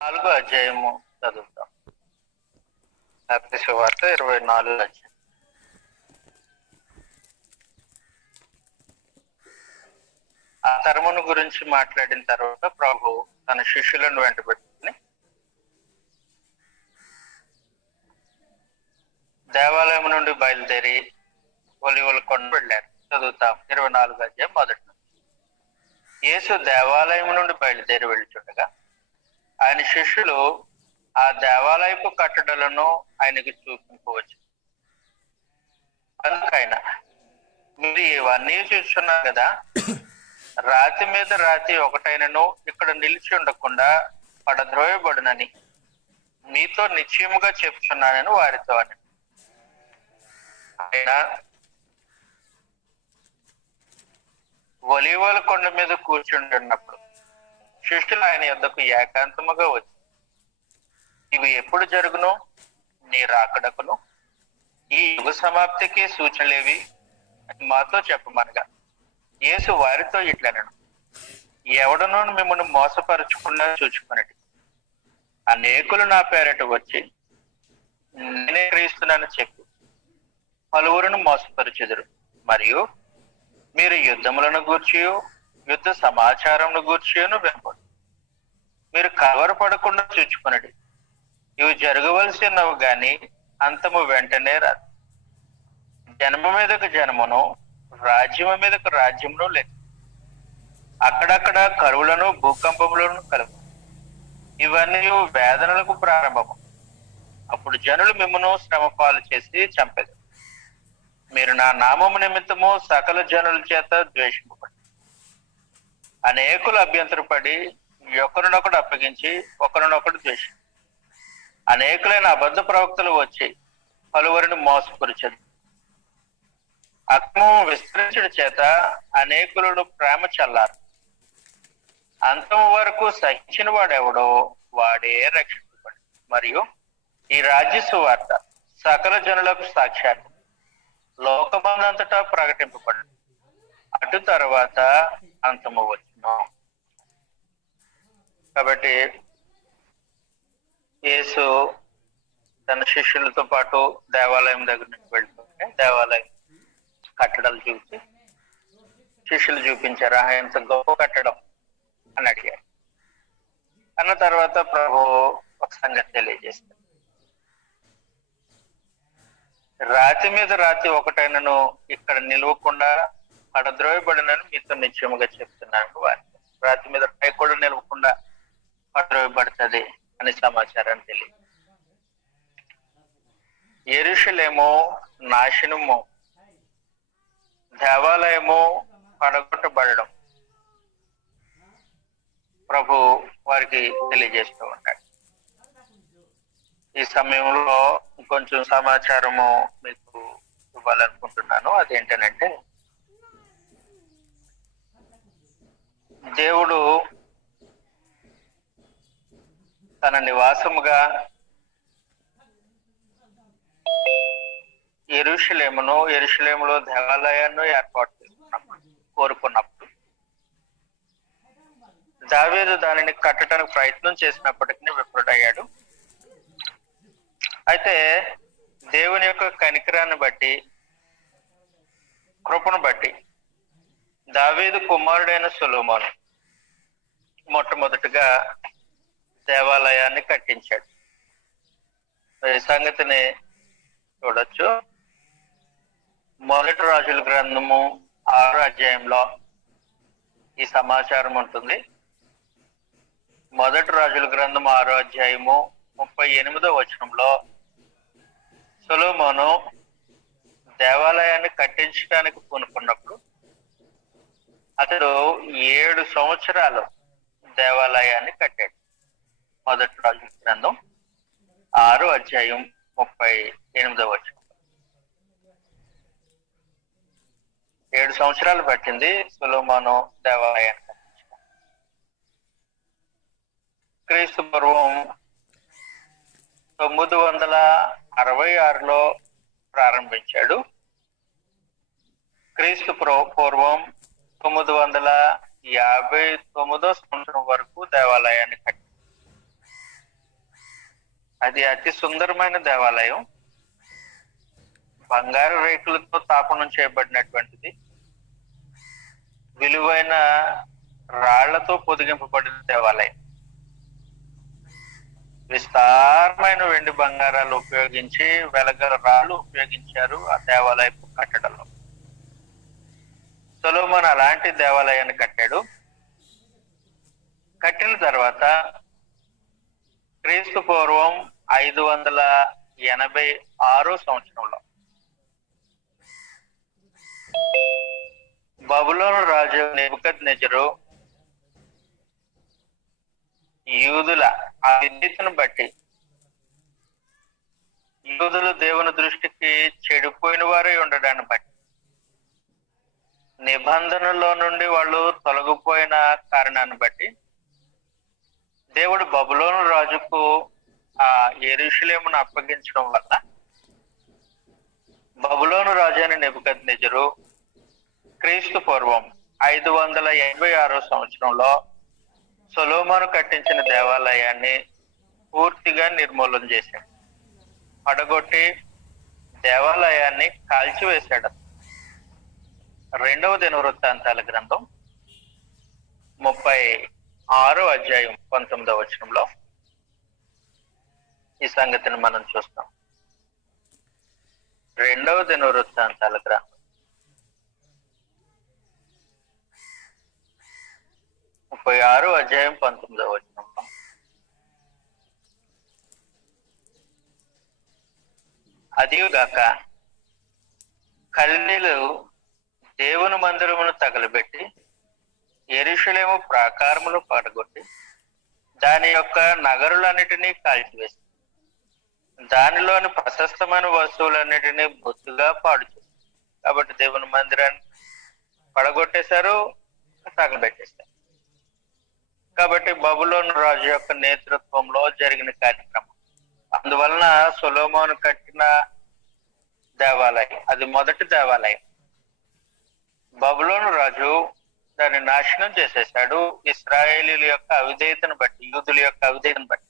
4వ అధ్యాయము చదువుతాం. మత్తయి సువార్త 24వ అధ్యాయం. ఆ తరమును గురించి మాట్లాడిన తర్వాత ప్రభు తన శిష్యులను వెంటబెట్టుకుని దేవాలయం నుండి బయలుదేరి ఒలీవల కొండ వెళ్ళారు. చదువుతాం 24వ అధ్యాయం మొదటి నుంచి. యేసు దేవాలయం నుండి బయలుదేరి వెళ్ళుచుండగా ఆయన శిష్యులు ఆ దేవాలయపు కట్టడలను ఆయనకి చూపించవచ్చు. అందుకైనా మీరు ఇవన్నీ చూస్తున్నారు కదా, రాతి మీద రాతి ఒకటైనను ఇక్కడ నిలిచి ఉండకుండా పడద్రోయబడునని మీతో నిశ్చయముగా చెప్తున్నానని వారితో అని. ఆయన ఒలీవల కొండ మీద కూర్చుంటున్నప్పుడు శిష్యులు ఆయన యొద్దకు ఏకాంతముగా వచ్చి, ఇవి ఎప్పుడు జరుగును, నీ రాకడకును ఈ యుగ సమాప్తికి సూచనలేవి అని మాతో చెప్పమనగా యేసు వారితో ఇట్లనను, ఎవడనూ మిమ్మల్ని మోసపరచకుండా చూచుకున్నట్టు అనేకులు నా పేరట వచ్చి నేనే క్రీస్తున్నానని చెప్పి పలువురును మోసపరచెదరు. మరియు మీరు యుద్ధములను గూర్చియో యుద్ధ సమాచారమును గూర్చియోను వినపడు. మీరు కలవరపడకుండా చూచుకున్నది. ఇవి జరగవలసినవి గాని అంతము వెంటనే రాదు. జన్మ మీదకు జన్మను, రాజ్యము మీదకు రాజ్యమును లేదు. అక్కడక్కడ కరువులను భూకంపములను కలుగు. ఇవన్నీ వేదనలకు ప్రారంభము. అప్పుడు జనులు మిమ్మను శ్రమపాలు చేసి చంపెదరు. మీరు నా నామము నిమిత్తము సకల జనుల చేత ద్వేషింపబడి అనేకులు అభ్యంతరపడి ఒకరినొకడు అప్పగించి ఒకరినొకడు ద్వేషి అనేకులైన అబద్ధ ప్రవక్తలు వచ్చి పలువురిని మోసపరిచారు. అక్రమం విస్తరించడం చేత అనేకులను ప్రేమ చల్లారు. అంతం వరకు సహించిన వాడెవడో వాడే రక్షింపబడి మరియు ఈ రాజ్య సువార్త సకల జనులకు సాక్ష్యాన్ని లోకమందంతటా ప్రకటింపబడి అటు తర్వాత అంతము వచ్చును. కాబట్టి యేసు తన శిష్యులతో పాటు దేవాలయం దగ్గర నుంచి వెళ్తుంటే దేవాలయం కట్టడాలు చూసి శిష్యులు చూపించారు. ఎంత గొప్ప కట్టడం అని అడిగారు. అన్న తర్వాత ప్రభు ఒక సంగతి తెలియజేస్తారు. రాతి మీద రాతి ఒకటైనను ఇక్కడ నిలవకుండా పడద్రోయబడినని మీతో నిశ్చయముగా చెప్తున్నాను. వారి రాతి మీద రాయి కూడా నిలవకుండా పడద్రోయబడుతుంది అనే సమాచారాన్ని తెలియదు. యెరూషలేము నాశనము, దేవాలయము పడగొట్టబడడం ప్రభు వారికి తెలియజేస్తూ ఉంటాడు. ఈ సమయంలో కొంచెం సమాచారము మీకు ఇవ్వాలనుకుంటున్నాను. అదేంటనంటే, దేవుడు తన నివాసముగా యెరూషలేములో దేవాలయాన్ని ఏర్పాటు కోరుకున్నప్పుడు దావీదు దానిని కట్టడానికి ప్రయత్నం చేసినప్పటికీ విఫలుడయ్యాడు. అయితే దేవుని యొక్క కనికరాన్ని బట్టి, కృపను బట్టి దావీదు కుమారుడైన సొలొమోను మొట్టమొదటిగా దేవాలయాన్ని కట్టించాడు. ఈ సంగతిని చూడొచ్చు. మొదటి రాజుల గ్రంథము 6వ అధ్యాయంలో ఈ సమాచారం ఉంటుంది. మొదటి రాజుల గ్రంథం 6వ అధ్యాయము 38వ వచనంలో సొలొమోను దేవాలయాన్ని కట్టించడానికి పూనుకున్నప్పుడు అతడు 7 సంవత్సరాలు దేవాలయాన్ని కట్టాడు. మొదటి రాజుల గ్రంథం 6వ అధ్యాయం 38వ వచనం. 7 సంవత్సరాలు పట్టింది సొలొమోను దేవాలయాన్ని కట్టించడం. క్రీస్తు పూర్వం 966లో ప్రారంభించాడు. క్రీస్తు పూర్వం 959వ సంవత్సరం వరకు దేవాలయాన్ని కట్టాడు. అది అతి సుందరమైన దేవాలయం, బంగారు రేకులతో తాపనం చేయబడినటువంటిది, విలువైన రాళ్లతో పొదిగింపబడిన దేవాలయం. విస్తారమైన వెండి బంగారాలు ఉపయోగించి వెలగల రాళ్ళు ఉపయోగించారు ఆ దేవాలయపు కట్టడంలో. సొలొమోను అలాంటి దేవాలయాన్ని కట్టాడు. కట్టిన తర్వాత క్రీస్తు పూర్వం 586 సంవత్సరంలో బబులోను రాజు నెబుకద్నెజరు యూదుల అవినీతిని బట్టి, యూదులు దేవుని దృష్టికి చెడిపోయిన వారే ఉండడాన్ని బట్టి, నిబంధనలో నుండి వాళ్ళు తొలగిపోయిన కారణాన్ని బట్టి దేవుడు బబులోను రాజుకు ఆ యెరూషలేమును అప్పగించడం వల్ల బబులోను రాజు అయిన నెబుకద్నెజరు క్రీస్తు పూర్వం 586 సంవత్సరంలో సొలొమోను కట్టించిన దేవాలయాన్ని పూర్తిగా నిర్మూలన చేశాడు, పడగొట్టి దేవాలయాన్ని కాల్చివేశాడు. 2వ దినవృత్తాంతాల గ్రంథం 36వ అధ్యాయం 19వ వచనంలో ఈ సంగతిని మనం చూస్తాం. 2వ దినవృత్తాంతాల గ్రంథం 36వ అధ్యాయం 19వ వచనంలో అదిగాక కల్దీలు దేవుని మందిరమును తగలబెట్టి యెరూషలేము ప్రాకారములు పడగొట్టి దాని యొక్క నగరులన్నిటినీ కాల్చివేసి దానిలోని ప్రశస్తమైన వస్తువులన్నిటినీ బొత్తుగా పాడు చేశారు. కాబట్టి దేవుని మందిరాన్ని పడగొట్టేశారు, తగలబెట్టేశారు. కాబట్టి బబులోను రాజు యొక్క నేతృత్వంలో జరిగిన కార్యక్రమం. అందువలన సొలొమోను కట్టిన దేవాలయం అది మొదటి దేవాలయం. బబులోను రాజు దాన్ని నాశనం చేసేశాడు, ఇశ్రాయేలీల యొక్క అవిధేయతను బట్టి, యూదుల యొక్క అవిధేయతను బట్టి.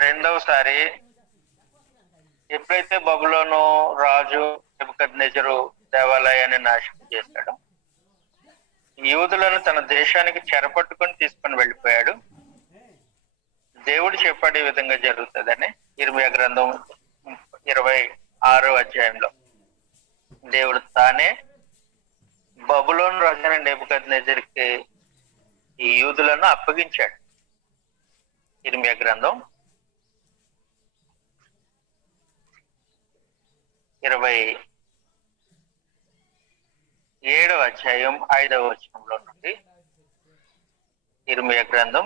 రెండవసారి ఎప్పుడైతే బబులోను రాజు నెబుకద్నెజరు దేవాలయాన్ని నాశనం చేశాడు, యూదులను తన దేశానికి చెరపట్టుకొని తీసుకొని వెళ్ళిపోయాడు. దేవుడు చెప్పాడు ఈ విధంగా జరుగుతుందని. ఇర్మియా గ్రంథం 26వ అధ్యాయంలో దేవుడు తానే బబులోను రాజైన నెబుకద్నెజరుకి ఈ యూదులను అప్పగించాడు. ఇర్మియా గ్రంథం 27వ అధ్యాయం 5వ వచనంలో నుండి, ఇర్మియా గ్రంథం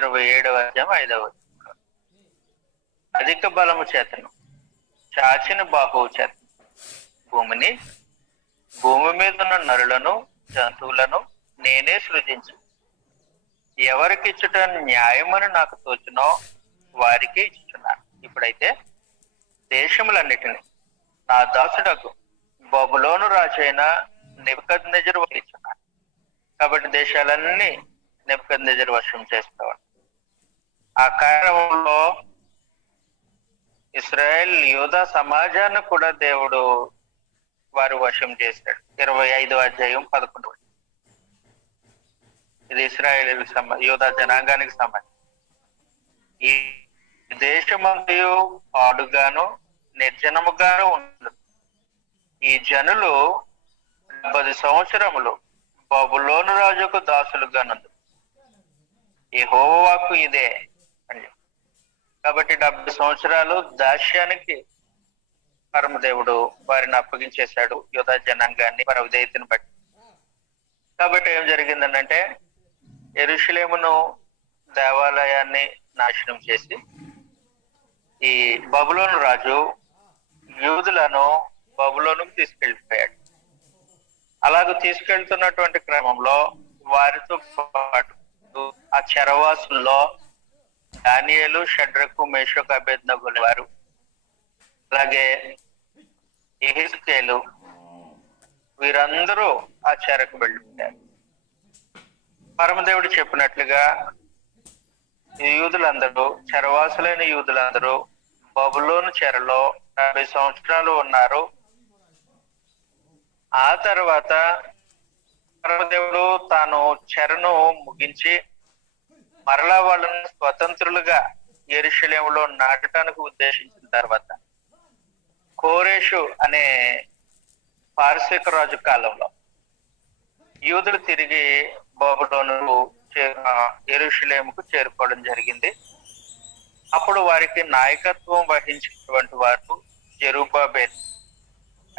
27వ అధ్యాయం 5వ వచనంలో, అధిక బలము చేతను చాచిన బాహువు చేత భూమి మీద ఉన్న నరులను జంతువులను నేనే సృజించు, ఎవరికిచ్చుట న్యాయమని నాకు తోచునో వారికి ఇచ్చుచున్నాను. ఇప్పుడైతే దేశములన్నిటిని నా దాసుడకు బబులోను రాజు అయిన నెబుకద్నెజరు ఇచ్చున్నాను. కాబట్టి దేశాలన్నీ నెబుకద్నెజరు వశం చేస్తాడు. ఆ కారణంలో ఇశ్రాయేల్ యూదా సమాజాన్ని కూడా దేవుడు వారు వశం చేశాడు. 25వ అధ్యాయం 11. ఇది ఇశ్రాయేలీలకు యూదా జనాంగానికి సంబంధించి. ఈ దేశమంతయు పాడుగాను నిర్జనముగాను ఉండదు. ఈ జనులు 70 సంవత్సరములు బబులోను రాజుకు దాసులుగా నందు. యెహోవా వాక్కు ఇదే అని. కాబట్టి 70 సంవత్సరాలు దాస్యానికి పరమదేవుడు వారిని అప్పగించేశాడు, యూదా జనాంగాన్ని వారి అవిధేయతను బట్టి. కాబట్టి ఏం జరిగిందనంటే, యెరూషలేమును దేవాలయాన్ని నాశనం చేసి ఈ బబులోను రాజు యూదులను బబులోనుకు తీసుకెళ్ళిపోయాడు. అలాగ తీసుకెళ్తున్నటువంటి క్రమంలో వారితో పాటు ఆ చెరవాసుల్లో దానియేలు, షడ్రకు, మేషకు, అబేద్నెగోలు వారు, అలాగే యెహెజ్కేలు, వీరందరూ ఆ చెరకు వెళ్ళిపోయారు. పరమదేవుడు చెప్పినట్లుగా ఈ యూదులందరూ, చెరవాసులైన యూదులందరూ బబులోను చెరలో 70 సంవత్సరాలు ఉన్నారు. ఆ తర్వాత పరమదేవుడు తాను చెరను ముగించి మరలా వాళ్ళను స్వతంత్రులుగా యెరూషలేములో నాటడానికి ఉద్దేశించిన తర్వాత కోరేషు అనే పారసీక రాజు కాలంలో యూదులు తిరిగి బబులోనుకు యెరూషలేముకు చేరుకోవడం జరిగింది. అప్పుడు వారికి నాయకత్వం వహించినటువంటి వారు జెరుబ్బాబెలు.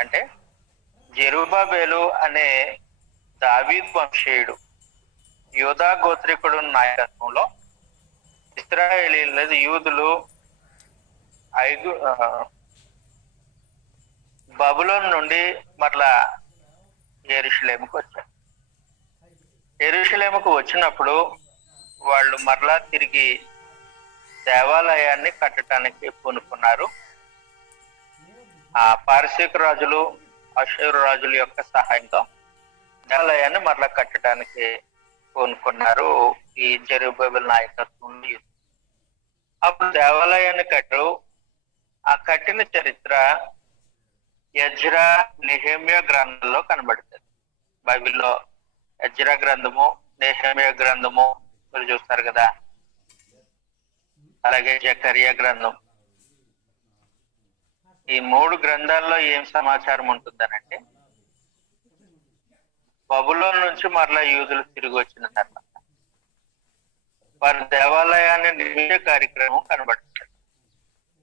అంటే జెరుబ్బాబెలు అనే దావీద్ వంశీయుడు, యూదా గోత్రికుడు నాయకత్వంలో ఇశ్రాయేలీయుల యూదులు బబులోన్ నుండి మరలా యెరూషలేముకు వచ్చారు. యెరూషలేముకు వచ్చినప్పుడు వాళ్ళు మరలా తిరిగి దేవాలయాన్ని కట్టడానికి పూనుకున్నారు. ఆ పారసీక రాజులు, అషూరు రాజుల యొక్క సహాయంతో దేవాలయాన్ని మరలా కట్టడానికి పూనుకున్నారు ఈ జెరుబ్బాబెలు నాయకత్వంలో. అప్పుడు దేవాలయాన్ని కట్టారు. ఆ కట్టిన చరిత్ర ఎజ్రా, నెహెమ్యా గ్రంథంలో కనబడుతుంది. బైబిల్లో ఎజ్రా గ్రంథము, నెహెమ్యా గ్రంథము మీరు చూస్తారు కదా. అలాగే జకరియా గ్రంథం. ఈ 3 గ్రంథాల్లో ఏం సమాచారం ఉంటుందనంటే, బబులోన్ నుంచి మరలా యూదులు తిరిగి వచ్చిన తర్వాత వారి దేవాలయాన్ని నిర్మించే కార్యక్రమం కనబడుతుంది.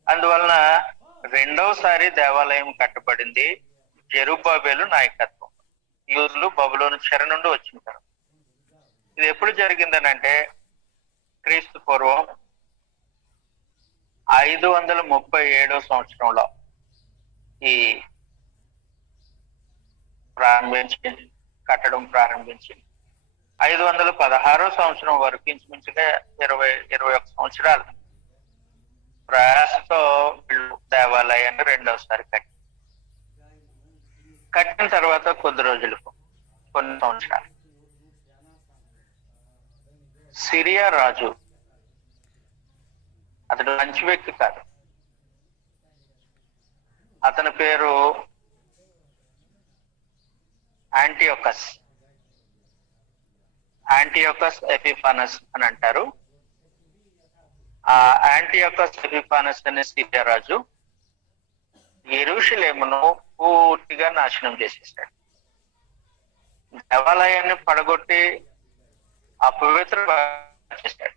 అందువలన రెండవసారి దేవాలయం కట్టబడింది జెరుబ్బాబెలు నాయకత్వం. యూదులు బబులోను చెర నుండి వచ్చిన తర్వాత. ఇది ఎప్పుడు జరిగిందనంటే క్రీస్తు పూర్వం 537 సంవత్సరంలో ఈ కట్టడం ప్రారంభించి 516 సంవత్సరం వరకు ఇంచుమించుగా 21 సంవత్సరాలు ప్రయాసతో దేవాలయాన్ని రెండవసారి కట్టిన తర్వాత కొద్ది రోజులకు, కొన్ని సంవత్సరాలు సిరియా రాజు, అతడు మంచి వ్యక్తి కాదు, అతని పేరు యాంటియోకస్ ఎపిఫానస్ అని అంటారు. ఆ యాంటియోకస్ ఎపిఫానస్ అనే సిరియా రాజు యెరూషలేమును పూర్తిగా నాశనం చేసేసాడు. దేవాలయాన్ని పడగొట్టి అపవిత్ర చేశాడు.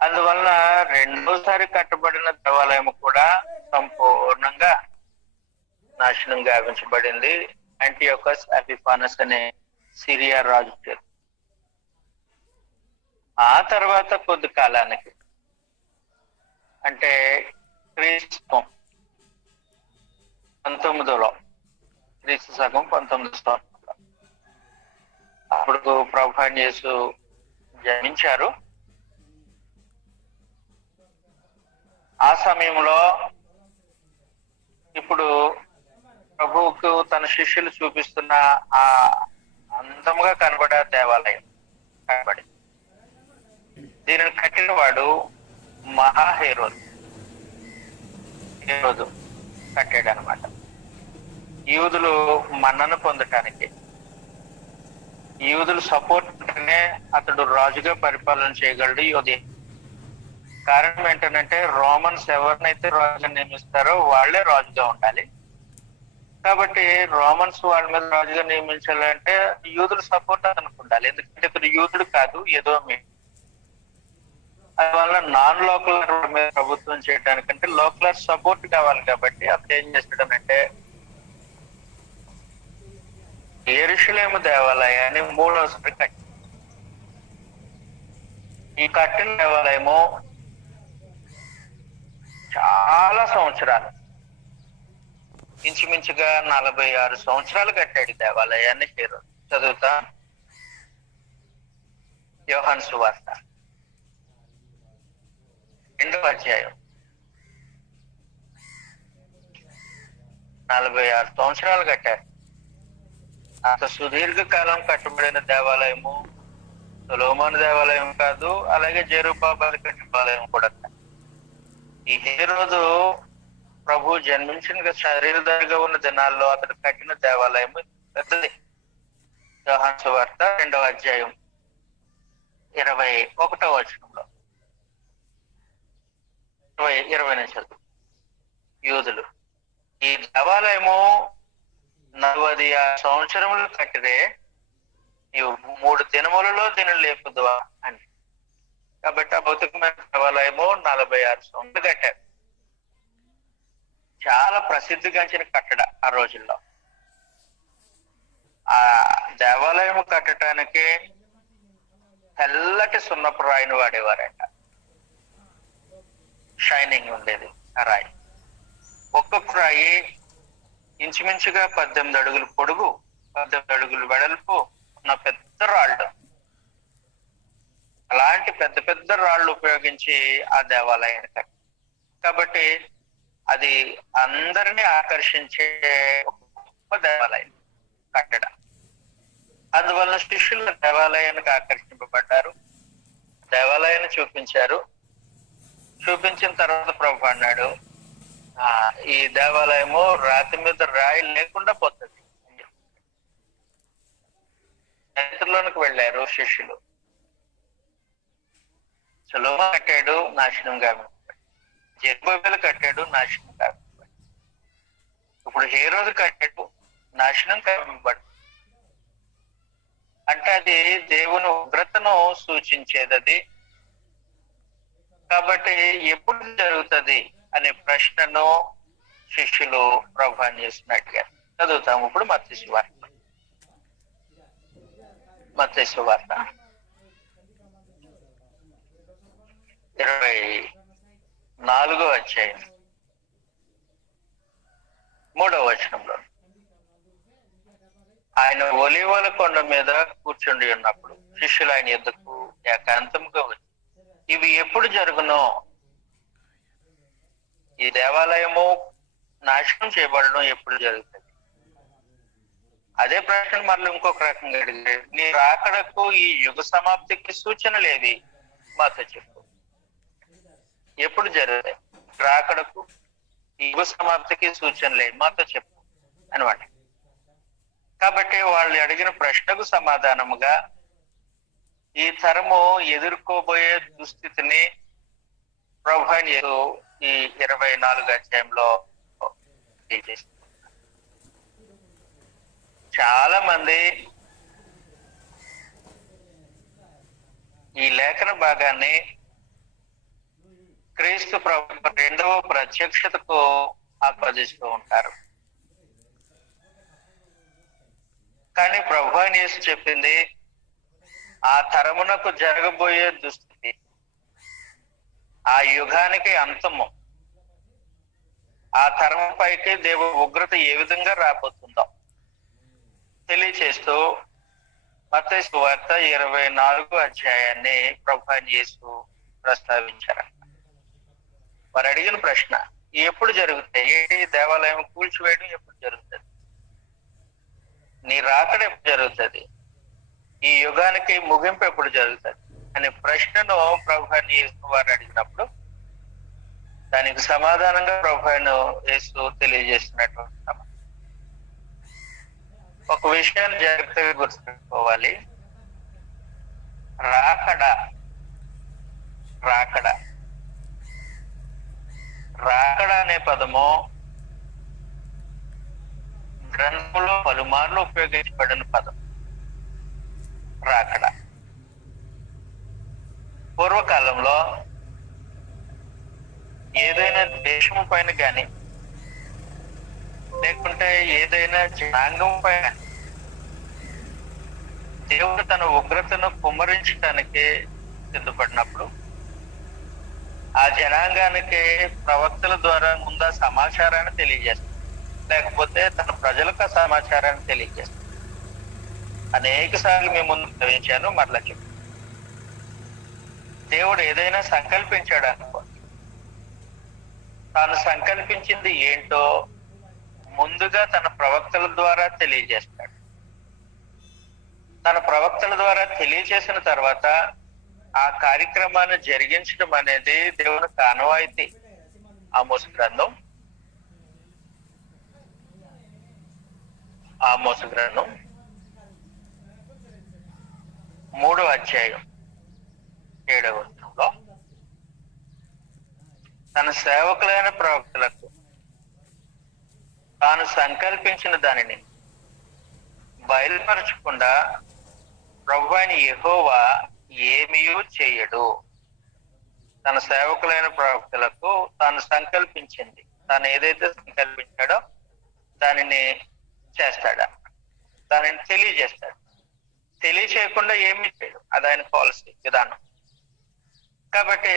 అందువలన రెండోసారి కట్టబడిన దేవాలయం కూడా సంపూర్ణంగా నాశనం గావించబడింది యాంటియోకస్ ఎపిఫానస్ అనే సిరియా రాజు చేత. ఆ తర్వాత కొద్ది కాలానికి, అంటే క్రీస్తు 19లో, క్రీస్తు శకం 19 సంవత్సరంలో అప్పుడు ప్రభువైన యేసు జన్మించారు. ఆ సమయంలో ఇప్పుడు ప్రభువుకు తన శిష్యులు చూపిస్తున్న ఆ అందంగా కనబడే దేవాలయం కనబడి, దీనిని కట్టిన వాడు హేరోదు కట్టాడు అనమాట. యూదులు మన్నను పొందటానికి, యూదులు సపోర్ట్నే అతడు రాజుగా పరిపాలన చేయగలడు. యోధి కారణం ఏంటంటే రోమన్స్ ఎవరినైతే రాజుగా నియమిస్తారో వాళ్లే రాజుగా ఉండాలి. కాబట్టి రోమన్స్ వాళ్ళ మీద రాజుగా నియమించాలంటే యూదుల సపోర్ట్ అతనికి ఉండాలి. ఎందుకంటే ఇతడు యూదుడు కాదు, ఏదో అందువల్ల నాన్ లోకల్ మీద ప్రభుత్వం చేయడానికంటే లోకల్ సపోర్ట్ కావాలి. కాబట్టి అతను ఏం చేస్తాడనంటే యెరూషలేము దేవాలయాన్ని 3వసారి కట్టి, ఈ కట్టిన దేవాలయము చాలా సంవత్సరాలు, ఇంచుమించుగా 46 సంవత్సరాలు కట్టాడు దేవాలయాన్ని. చదువుతా యోహాను సువార్త 2వ అధ్యాయం. 46 సంవత్సరాలు కట్టారు. అంత సుదీర్ఘకాలం కట్టబడిన దేవాలయము సొలొమోను దేవాలయం కాదు, అలాగే జెరుబ్బాబెలు కట్టిన ఆలయం కూడా కాదు. ఈ హేరోదు ప్రభు జన్మించిన శరీరధారిగా ఉన్న దినాల్లో అతడు కట్టిన దేవాలయం పెద్దది. యోహాను సువార్త 2వ అధ్యాయం 21వ వచనంలో 20 నుంచి యూదులు ఈ దేవాలయము 46 సంవత్సరములు కట్టిరే, నీవు 3 దినములలో దీన్ని లేపుదువా అని. కాబట్టి ఆ భౌతికమైన దేవాలయము 46 సంవత్సరాలు కట్టారు. చాలా ప్రసిద్ధిగాంచిన కట్టడ ఆ రోజుల్లో. ఆ దేవాలయం కట్టడానికి తెల్లటి సున్నపు రాయిని వాడేవారంట. షైనింగ్ ఉండేది ఆ రాయి. ఒక్కొక్క రాయి ఇంచుమించుగా 18 అడుగులు పొడుగు, 18 అడుగులు వెడల్పు ఉన్న పెద్ద రాళ్ళు. అలాంటి పెద్ద పెద్ద రాళ్ళు ఉపయోగించి ఆ దేవాలయాన్ని కట్టారు. కాబట్టి అది అందరినీ ఆకర్షించే ఒక గొప్ప దేవాలయం కట్టడం. అందువల్ల శిష్యులు దేవాలయానికి ఆకర్షింపబడ్డారు, దేవాలయాన్ని చూపించారు. చూపించిన తర్వాత ప్రభు అన్నాడు, ఈ దేవాలయము రాతి మీద రాయి లేకుండా పోతుంది. చరిత్రలోనికి వెళ్ళారు శిష్యులు. సొలొమోను కట్టాడు, నాశనం గావింపబడి. జెరుబ్బాబెలు కట్టాడు, నాశనం గావింపబడి. ఇప్పుడు హేరోదు కట్టాడు, నాశనం గావింపబడి. అంటే అది దేవుని ఉగ్రతను సూచించేది. అది కాబట్టి ఎప్పుడు జరుగుతుంది అనే ప్రశ్నను శిష్యులు ప్రభువుని చేస్తున్నట్టుగా చదువుతాము. ఇప్పుడు మత్తయి సువార్త 24వ అధ్యాయం 3వ వచనంలో, ఆయన ఒలీవల కొండ మీద కూర్చుండి ఉన్నప్పుడు శిష్యులు ఆయన ఎద్దుకు ఏకాంతముగా వచ్చి, ఇవి ఎప్పుడు జరుగునో, ఈ దేవాలయము నాశనం చేయబడడం ఎప్పుడు జరుగుతుంది? అదే ప్రశ్న మళ్ళీ ఇంకొక రకంగా అడిగారు, నీ రాకడకు ఈ యుగ సమాప్తికి సూచనలేవి మాతో చెప్పు. ఎప్పుడు జరుగుతాయి? రాకడకు ఈ యుగ సమాప్తికి సూచనలేవి మాతో చెప్పు అనమాట. కాబట్టి వాళ్ళు అడిగిన ప్రశ్నకు సమాధానముగా ఈ తరము ఎదుర్కోబోయే దుస్థితిని ప్రభువు ఈ 24వ అధ్యాయంలో చాలా మంది ఈ లేఖన భాగాన్ని క్రీస్తు ప్రభు 2వ ప్రత్యక్షతకు ఆపాదిస్తూ ఉంటారు. కానీ ప్రభువు యేసు చెప్పింది ఆ తరమునకు జరగబోయే దుస్థితి, ఆ యుగానికి అంతము, ఆ తరము పైకి దేవుని ఉగ్రత ఏ విధంగా రాబోతుందో తెలియచేస్తూ మత్తయి సువార్త 24వ అధ్యాయాన్ని ప్రభువు యేసు ప్రస్తావించారు. వారు అడిగిన ప్రశ్న ఎప్పుడు జరుగుతాయి? ఏంటి? దేవాలయం కూల్చివేయడం ఎప్పుడు జరుగుతుంది? నీ రాకడ ఎప్పుడు జరుగుతుంది? ఈ యుగానికి ముగింపు ఎప్పుడు జరుగుతుంది అనే ప్రశ్నను ప్రభువు యేసు వారు అడిగినప్పుడు దానికి సమాధానంగా ప్రభువు యేసు తెలియజేస్తున్నటువంటి ఒక విషయాన్ని జాగ్రత్తగా గుర్తుపెట్టుకోవాలి. రాకడ రాకడ రాకడ అనే పదము గ్రంథంలో పలుమార్లు ఉపయోగించబడిన పదం. రాకడ పూర్వకాలంలో ఏదైనా దేశం పైన కానీ లేకుంటే ఏదైనా జనాంగం పైన దేవుడు తన ఉగ్రతను కుమ్మరించడానికి సిద్ధపడినప్పుడు ఆ జనాంగానికి ప్రవక్తల ద్వారా ముందు సమాచారాన్ని తెలియజేస్తారు, లేకపోతే తన ప్రజలకు ఆ సమాచారాన్ని తెలియజేస్తారు. అనేక సార్లు మేము ముందు ప్రవేశించాను, మరలా చెప్పు. దేవుడు ఏదైనా సంకల్పించాడు అనుకో, తాను సంకల్పించింది ఏంటో ముందుగా తన ప్రవక్తల ద్వారా తెలియజేస్తాడు. తన ప్రవక్తల ద్వారా తెలియజేసిన తర్వాత ఆ కార్యక్రమాన్ని జరిగించడం అనేది దేవునికి ఆనవాయితీ. ఆమోసు గ్రంథం 3వ అధ్యాయం 7వ వచనంలో తన సేవకులైన ప్రవక్తలకు తాను సంకల్పించిన దానిని బయలుపరచకుండా ప్రభువైన అయిన యెహోవా ఏమీయూ చేయడు. తన సేవకులైన ప్రవక్తలకు తాను సంకల్పించింది, తాను ఏదైతే సంకల్పించాడో దానిని చేస్తాడా, దానిని తెలియజేస్తాడు. తెలియచేయకుండా ఏమీ చేయడు. అది ఆయన పాలసీ విధానం. కాబట్టి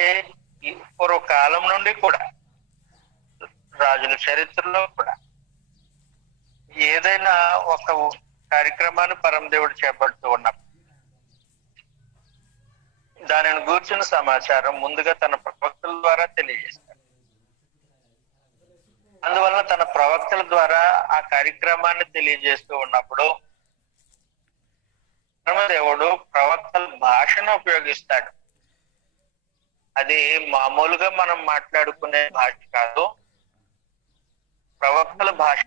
పూర్వకాలం నుండి కూడా రాజుల చరిత్రలో కూడా ఏదైనా ఒక కార్యక్రమాన్ని పరమదేవుడు చేపడుతూ ఉన్నప్పుడు దానిని గూర్చిన సమాచారం ముందుగా తన ప్రవక్తల ద్వారా తెలియజేస్తాడు. అందువలన తన ప్రవక్తల ద్వారా ఆ కార్యక్రమాన్ని తెలియజేస్తూ ఉన్నప్పుడు పరమదేవుడు ప్రవక్తల భాషను ఉపయోగిస్తాడు. అది మామూలుగా మనం మాట్లాడుకునే భాష కాదు, ప్రవక్తల భాష.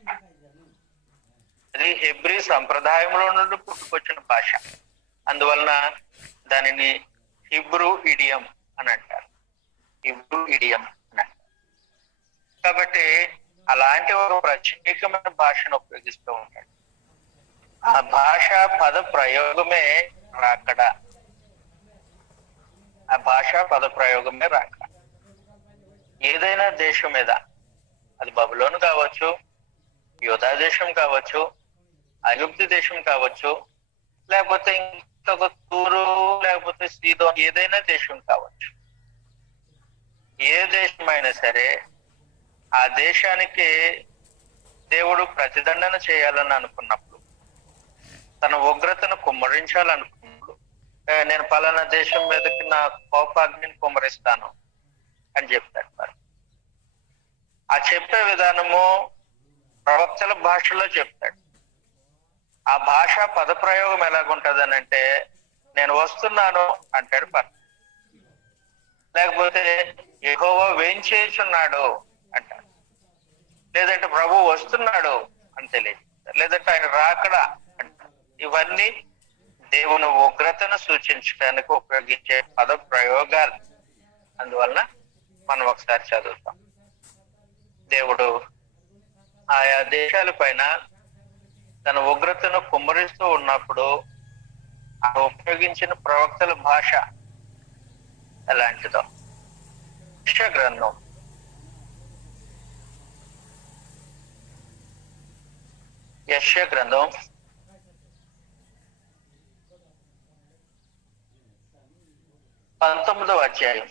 అది హెబ్రీ సంప్రదాయంలో నుండి పుట్టుకొచ్చిన భాష. అందువలన దానిని హిబ్రూ ఇడియం అని అంటారు. హిబ్రూ ఇడియం అని అంటారు. కాబట్టి అలాంటి ఒక ప్రత్యేకమైన భాషను ఉపయోగిస్తూ ఉంటాడు. ఆ భాష పద ప్రయోగమే రాకడ. ఆ భాష పద ప్రయోగమే రాకడ. ఏదైనా దేశం మీద, అది బబులోను కావచ్చు, యూదా దేశం కావచ్చు, ఐగుప్తు దేశం కావచ్చు, లేకపోతే ఇంకొక తూరు, లేకపోతే సీదోన్, ఏదైనా దేశం కావచ్చు. ఏ దేశమైనా సరే ఆ దేశానికి దేవుడు ప్రతిదండన చేయాలని అనుకున్నప్పుడు, తన ఉగ్రతను కుమ్మరించాలనుకున్నప్పుడు, నేను పలానా దేశం మీదకి నా కోపాగ్నిని కుమ్మరిస్తాను అని చెప్తాడు. మరి ఆ చెప్పే విధానము ప్రవక్తల భాషలో చెప్తాడు. ఆ భాష పదప్రయోగం ఎలాగుంటది అని అంటే, నేను వస్తున్నాను అంటాడు భర్త, లేకపోతే యెహోవా వేంచేయుచున్నాడు అంటాడు, లేదంటే ప్రభు వస్తున్నాడు అని తెలియజేస్తాడు, లేదంటే ఆయన రాకడా అంటాడు. ఇవన్నీ దేవుని ఉగ్రతను సూచించడానికి ఉపయోగించే పద ప్రయోగాలు. అందువలన మనం ఒకసారి చదువుతాం. దేవుడు ఆయా దేశాల పైన తన ఉగ్రతను కుమ్మరిస్తూ ఉన్నప్పుడు ఆ ఉపయోగించిన ప్రవక్తల భాష ఎలాంటిదో. యెషయా గ్రంథం 19వ అధ్యాయం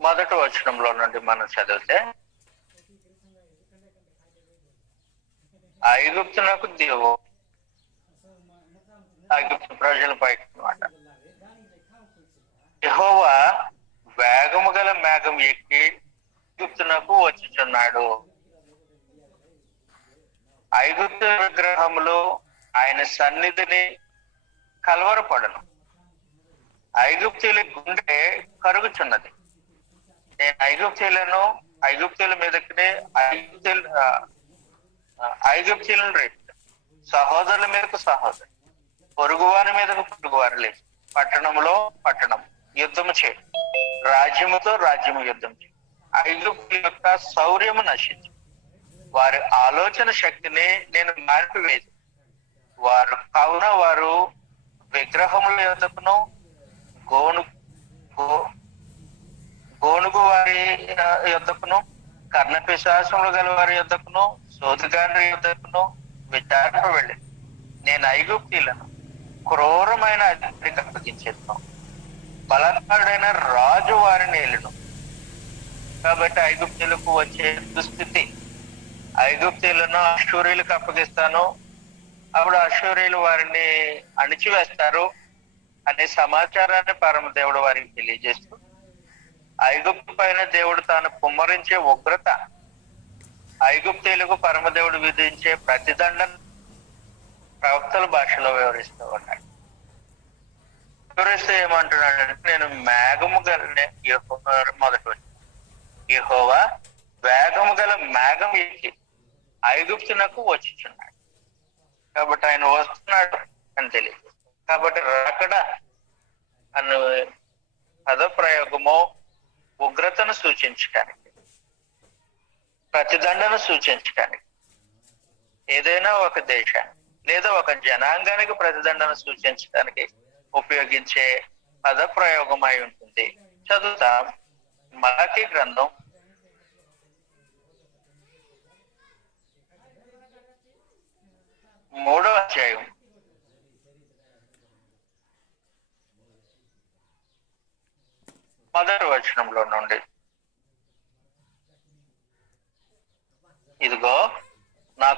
1వ వచనంలో నుండి మనం చదివితే, ఐగుప్తునకు దేవుడు ఐగుప్తు ప్రజలపై అన్నమాట, యెహోవా వేగము గల మేఘం ఎక్కి ఐగుప్తునకు వచ్చుచున్నాడు. ఐగుప్తు విగ్రహములు ఆయన సన్నిధిని కలవరపడను. ఐగుప్తుల గుండె కరుగుచున్నది. నేను ఐగుప్తుల మీదకి ఐగుప్తులను రేపు, సహోదరుల మీదకు సహోదరు, పొరుగువారి మీదకు పొరుగువారు లేదు. పట్టణంలో పట్టణం యుద్ధము చేయ, రాజ్యముతో రాజ్యము యుద్ధం చేయ. ఐగుప్తుల యొక్క శౌర్యము నశించు, వారి ఆలోచన శక్తిని నేను మార్పివేసి, కావున వారు విగ్రహముల యొద్దకును గోనుగు వారి యొద్దకును, కర్ణపిశాసములు గల వారి యొద్దకును, సోదుగాండ్రి యొద్దకును విచారణ వెళ్ళి, నేను ఐగుప్తీలను క్రూరమైన అధికారికి అప్పగించేద్దాం, బలత్కారుడైన రాజు వారిని ఏలును. కాబట్టి ఐగుప్తీలకు వచ్చే దుస్థితి, ఐగుప్తీలను అష్షూరీలకు అప్పగిస్తాను, అప్పుడు అష్షూరీలు వారిని అణిచివేస్తారు అనే సమాచారాన్ని పరమదేవుడు వారికి తెలియజేస్తూ ఐగుప్తు పైన దేవుడు తాను కుమ్మరించే ఉగ్రత, ఐగుప్తీయులకు పరమదేవుడు విధించే ప్రతిదండన ప్రవక్తల భాషలో వివరిస్తూ ఉన్నాడు. వివరిస్తూ ఏమంటున్నాడంటే, నేను మేఘము గల మొదటి యెహోవా వేగము గల మేఘం ఎక్కి ఐగుప్తునకు వచ్చుచున్నాడు. కాబట్టి ఆయన వస్తున్నాడు అని తెలియదు. కాబట్టి రాకడ అన్న పదప్రయోగము ఉగ్రతను సూచించడానికి, ప్రతిదండను సూచించడానికి, ఏదైనా ఒక దేశాన్ని లేదా ఒక జనాంగానికి ప్రతిదండను సూచించడానికి ఉపయోగించే పదప్రయోగం అయి ఉంటుంది. చదువుతా మలాకీ గ్రంథం 3వ అధ్యాయం 1వ వచనంలో నుండి